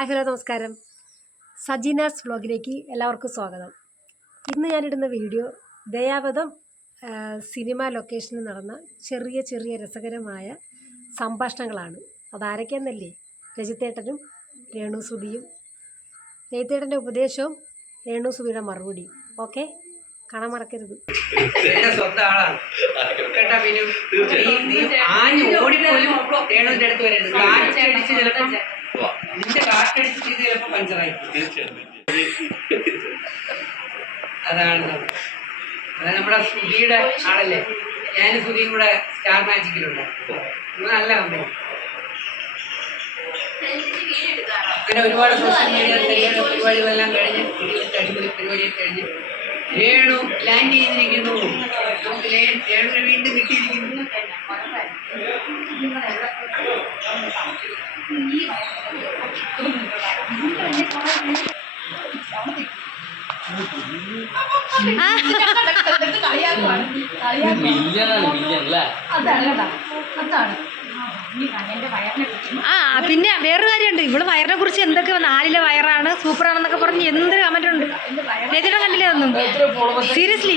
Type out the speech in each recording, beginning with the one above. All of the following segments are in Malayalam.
ഹായ് ഹലോ നമസ്കാരം. സജീനാസ് വ്ലോഗിലേക്ക് എല്ലാവർക്കും സ്വാഗതം. ഇന്ന് ഞാനിടുന്ന വീഡിയോ ദയാവധം സിനിമ ലൊക്കേഷനിൽ നടന്ന ചെറിയ ചെറിയ രസകരമായ സംഭാഷണങ്ങളാണ്. അതാരൊക്കെയെന്നല്ലേ? രജിത്തേട്ടനും രേണുസുധിയും. രജിത്തേട്ടൻ്റെ ഉപദേശവും രേണുസുധിയുടെ മറുപടിയും. ഓക്കെ, കാണാൻ മറക്കരുത്. നിന്റെ കാറ്റടിച്ചിട്ട് ചിലപ്പോ പഞ്ചറായി. അതാണ് നമ്മുടെ സുധിയുടെ ആളല്ലേ. ഞാൻ സുധിയും കൂടെ സ്റ്റാർ മാജിക്കിലുണ്ട്. നല്ല കമ്പനി. അങ്ങനെ ഒരുപാട് സോഷ്യൽ മീഡിയ പരിപാടികളെല്ലാം കഴിഞ്ഞ് അടിപൊളി പരിപാടിയൊക്കെ കഴിഞ്ഞ് രേണു ലാൻഡ് ചെയ്തിരിക്കുന്നു. നമുക്ക് രേണുവിനെ വീണ്ടും കിട്ടിയിരിക്കുന്നു. പിന്നെ വേറൊരു കാര്യമുണ്ട്. ഇവള് വയറിനെ കുറിച്ച് എന്തൊക്കെ നാലിലെ വയറാണ് സൂപ്പറാണെന്നൊക്കെ പറഞ്ഞ് എന്തൊരു കമന്റ് ഉണ്ട്. രചന കണ്ടില്ലേ ഒന്നും? സീരിയസ്ലി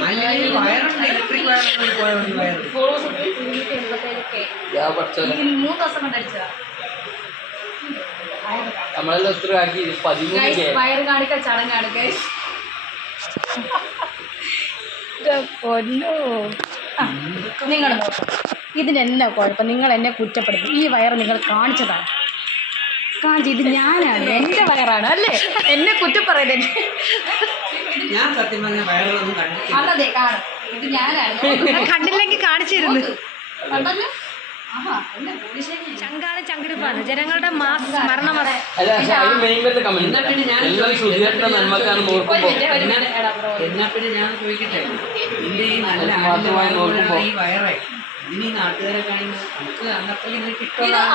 വയറ് കാണിക്കാൻ ചടങ്ങാണ്. നിങ്ങൾ നോക്കാം, ഇതിനെന്നാ കുഴപ്പം? നിങ്ങൾ എന്നെ കുറ്റപ്പെടുത്തും. ഈ വയറ് നിങ്ങൾ കാണിച്ചതാണ്. ഇത് ഞാനാണ്, എൻ്റെ വയറാണ് അല്ലേ? എന്നെ കുറ്റപ്പറയതേ. ഞാൻ സത്യം പറഞ്ഞ വയറൊന്നും കണ്ടിട്ടില്ല. അതെ, കാണും. ഇത് ഞാനാണ്. കണ്ടില്ലെങ്കിൽ കാണിച്ചിരുന്നു. കണ്ടല്ലോ. ചങ്കാണ്, ചങ്കിടിപ്പാണ്. ജനങ്ങളുടെ മരണം. എന്നാ പിന്നെ ഞാൻ ചോദിക്കട്ടെ, നിന്റെ ഈ നല്ല ഈ വയറെ ഇനി നാട്ടുകാരെ കാണുമ്പോൾ നമുക്ക് അന്നത്തെ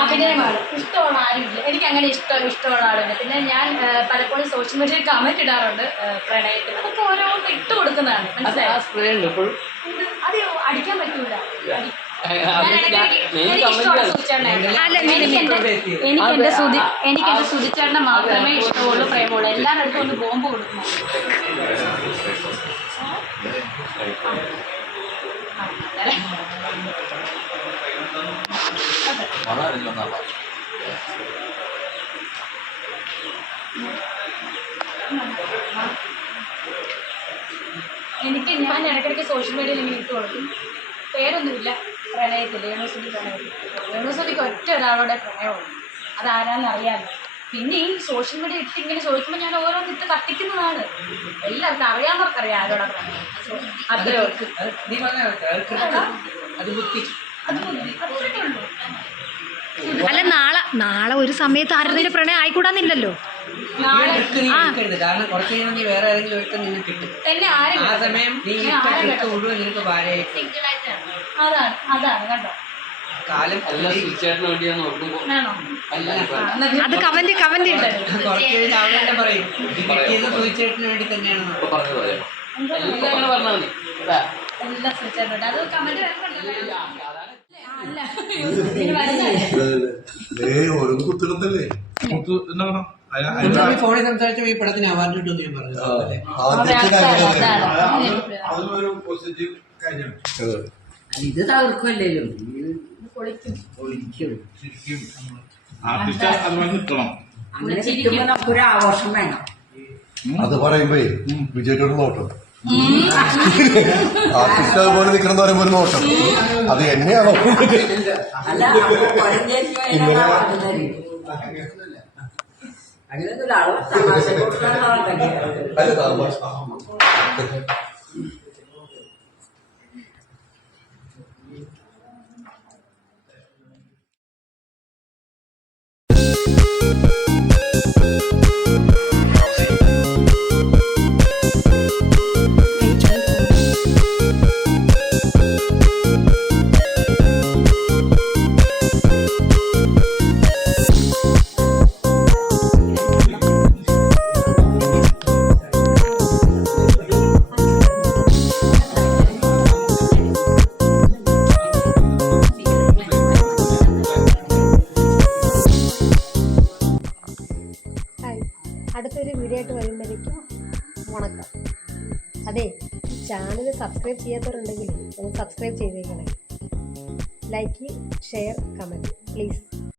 അഭിനയമാണ്. ഇഷ്ടമുള്ള ആരുമില്ല. എനിക്ക് അങ്ങനെ ഇഷ്ടമുള്ള ആളുണ്ട്. പിന്നെ ഞാൻ പലപ്പോഴും സോഷ്യൽ മീഡിയയിൽ കമന്റ് ഇടാറുണ്ട് പ്രണയത്തിൽ. അതൊക്കെ ഓരോന്ന് ഇട്ട് കൊടുക്കുന്നതാണ്. മനസ്സിലായോ? അത് അടിക്കാൻ പറ്റൂല. എനിക്ക് എന്റെ സുധിച്ചേട്ടനെ മാത്രമേ ഇഷ്ടമുള്ളൂ, പ്രേമുള്ളൂ. എല്ലാവരുടെ ഒന്ന് ബോംബ് കൊടുക്കണം. ഞാൻ ഇടയ്ക്കിടയ്ക്ക് സോഷ്യൽ മീഡിയയിൽ ഇങ്ങനെ ഇട്ട് കൊടുക്കും. പേരൊന്നുമില്ല. പ്രണയത്തിൽ രേണുസുധി പ്രണയത്തിൽ രേണുസുധിക്ക് ഒറ്റ ഒരാളോടെ പ്രണയമുള്ളൂ. അതാരാന്ന് അറിയാമല്ലോ. പിന്നെ ഈ സോഷ്യൽ മീഡിയ ഇട്ട് ഇങ്ങനെ ചോദിക്കുമ്പോൾ ഞാൻ ഓരോന്നിട്ട് കത്തിക്കുന്നതാണ്. എല്ലാവർക്കും അറിയാവുന്നവർക്കറിയാം ആരോടാ പ്രണയം. അത്രയൊക്കെ ഉള്ളൂ. അല്ല, നാളെ ഒരു സമയത്ത് ആരുടെ പ്രണയം ആയിക്കൂടാന്നില്ലല്ലോ. കാരണം കുറച്ച് കഴിഞ്ഞാൽ വേറെ ആരെങ്കിലും ഒരുത്തം നിന്നെ കിട്ടും. ആ സമയം മുഴുവൻ നിനക്ക് ഭാര്യയായി. അതാണ് കണ്ടോ കാലം. അത് കമന്റ് ഉണ്ട്. കുറച്ച് കഴിഞ്ഞാൽ അവൻ തന്നെ പറയും കിട്ടിയത് സുധിച്ചേട്ടന് വേണ്ടി തന്നെയാണെന്ന്. എല്ലാം സുധിച്ചേട്ടനുണ്ട്. അത് കമന്റ് ഫോണിൽ സംസാരിച്ച ഈ പടത്തിന് അവാർഡ് കിട്ടുമെന്ന് ഞാൻ പറഞ്ഞു. ഇത് തകർക്കുമല്ലോ. നമുക്കൊരു ആഘോഷം വേണം. അത് പറയുമ്പോ വിജയിട്ടൊരു നോട്ടം. ആർട്ടിസ്റ്റ് അതുപോലെ നിൽക്കണം പറയുമ്പോ ഒരു നോട്ടം. അത് എന്നെയാണോ? അടുത്തൊരു വീഡിയോ ആയിട്ട് വരുമ്പോഴേക്കും വണക്കം. അതെ, ചാനൽ സബ്സ്ക്രൈബ് ചെയ്യാത്തവരുണ്ടെങ്കിൽ ഒന്ന് സബ്സ്ക്രൈബ് ചെയ്തേക്കണേ. Like, share, comment please.